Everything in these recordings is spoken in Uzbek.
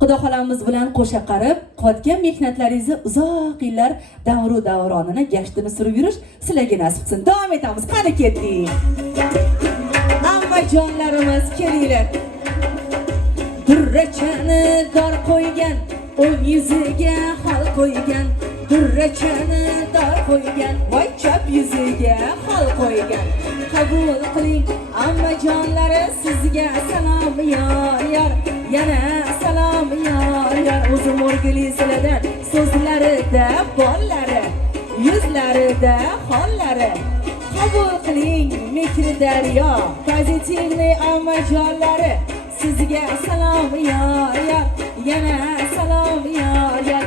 Xudo xolamiz bilan qo'sha qarib, qotgan mehnatlaringizni uzoq yillar davru davronini gashtini surib yurish sizlarga nasib qilsin. Davom etamiz. Qani ketdik. Amma jonlarimiz kelinglar. Durrachani dor qo'ygan, o'ng yuziga hal qo'ygan. Durrachani dor qo'ygan, voy chap yuziga hal qo'ygan. Qabul qiling amma jonlari, sizga salom yor. Yana salom yor. O'zim o'rgili sizlardan so'zlarida bollari, yuzlarida hollari. Qabul qiling mehri daryo, pozitivli amma jonlari, sizga salom yor. Yana salom yor.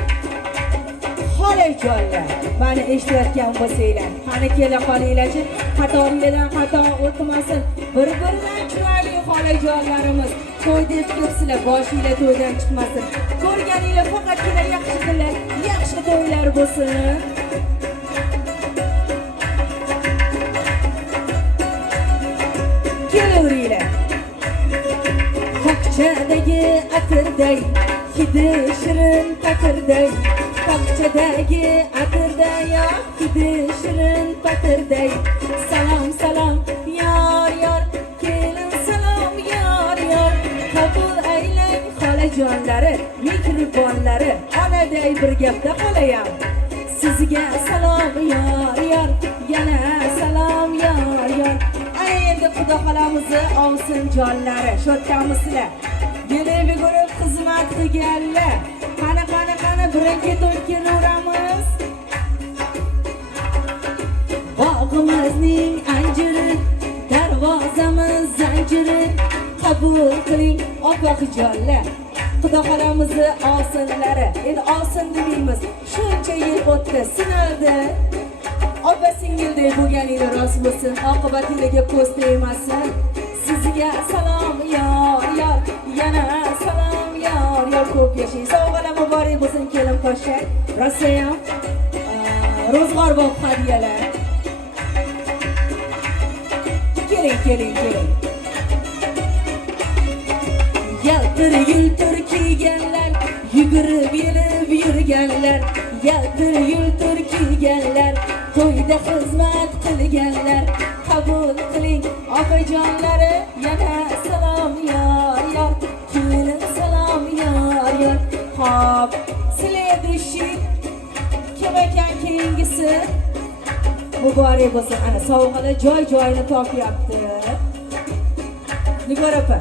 Xolajonlar, meni eshitayotgan bo'lsanglar, qani kela qolinglarchi, xatolardan xato o'tmasin. Bir-biridan chiroyli xolajonlarimiz to'y deb ko'psizlar, boshinglar to'ydan chiqmasin. Ko'rganinglar faqatgina yaxshi kunlar, yaxshi to'ylar bo'lsin. Kelaveringlar. Tokchadagi atirday, hidi shirin patirday. Tokchadagi atirday, hidi shirin patirday. Salom salom yor. Kelin salom yor. Qabul aylang xolajonlari, mehribonlari, onaday bir gapda qolayam. Sizga salom yor. Yana salom yor. Endi Xudo xolamizni ovsin jonlari, shodkamizlar. Gelevi guruh xizmat qilganlar. Qani birin-ketin kelaveramiz. Bog'imizning anjiri, darvozamiz zanjiri. Qabul qiling opaqijonlar. Xudo xolamizni ovsinlari. Endi ovsin demaymiz. Shuncha yil o'tdi, sinaldi. Opa singilday bo'lganinglar rost bo'lsin, oqibatinglarga ko'z tegmasin. Sizga salom yor. Yana salom yor. Ko'p yashang. Sovg'alar muborak bo'lsin kelin qo'shak. Rostayam ro'zg'or bo'lib hadiyalar. Keling. Yaltir-yultir kiyganlar, yugurib yelib yurganlar. Yaltir-yultir kiyganlar, to'yda xizmat qilganlar. Qabul qiling opajonlari, yana salom yor. Kelin salom yor. Xo'p, следующий kim ekan keyingisi? Muborak bo'lsin. Ana sovg'alar joy-joyini topyapti. Nigor opa,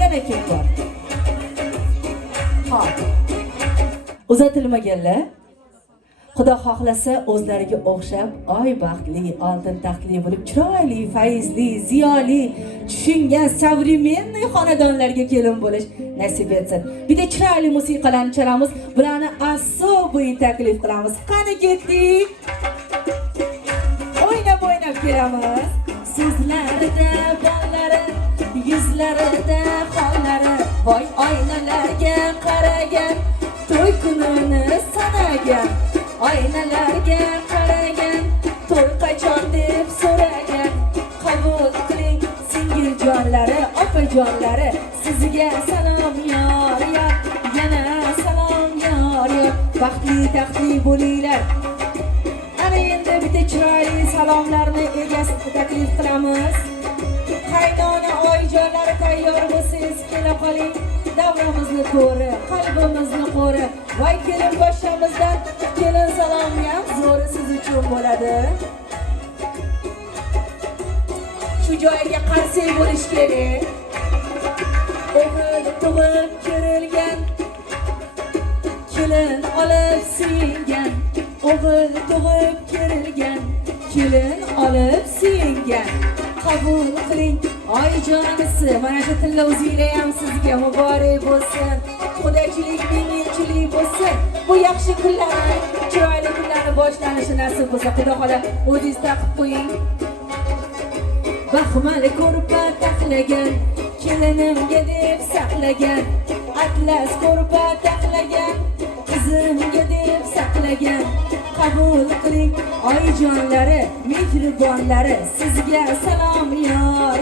yana kim bor? Xo'p. Uzatilmaganlar Xudo xohlasa o'zlariga o'xshab oy baxtli, oltin taxtli bo'lib, chiroyli, fayzli, ziyoli, tushungan savremenniy xonadonlarga kelin bo'lish nasib etsin. Bitta chiroyli musiqalarni chalamiz, bularni особый taklif qilamiz. Qani ketdik? O'ynab kelamiz. So'zlarida bollari, yuzlarida hollari, voy oynalarga qaragan, to'y kunini sanagan. Oynalarga qaragan, to'y qachon deb so'ragan. Qabul qiling singil jonlari, opajonlari, sizga salom yor. Yana salom yor. Baxtli taxtli bo'linglar. Ana endi bitta chiroyli salomlarni egasi taklif qilamiz. Qaynona oyijonlari tayyor bo'lsangiz kela qoling. Davramizni ko'ri, qalbimizni qo'ri. Voy kelin boshimizdan kelin salomni ham zo'ri siz uchun bo'ladi. Shu joyga qarsak bo'lish kerak. O'g'il tug'ib kerilgan, kelin olib suyingan. O'g'il tug'ib kerilgan, kelin olib suyingan. Qabul qiling oyijonisi, mana shu tilla o'zinglar ham sizga muborak bo'lsin. Xudochilik, mingchilik bo'lsin. Bu yaxshi kunlarni, chiroyli kunlarni boshlanishi nasib bo'lsa, Xudo xola o'zingiz taqib qo'ying. Baxmal ko'rpa taxlagan, kelinimga deb saqlagan. Atlas ko'rpa taxlagan, qizimga deb saqlagan. Qabul qiling oyijonlari, mehribonlari, sizga salom yor.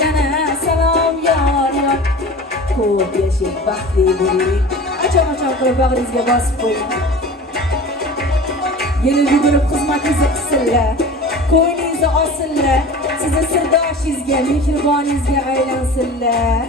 Yana salom yor. ko'p yashang, baxtli bo'ling. Qachon qilib bag'ringizga bosib qo'ying. Yelib yugurib xizmatingizni qilsinlar, ko'nglingizni olsinlar, sizni sirdoshingizga, mehriboningizga aylansinlar.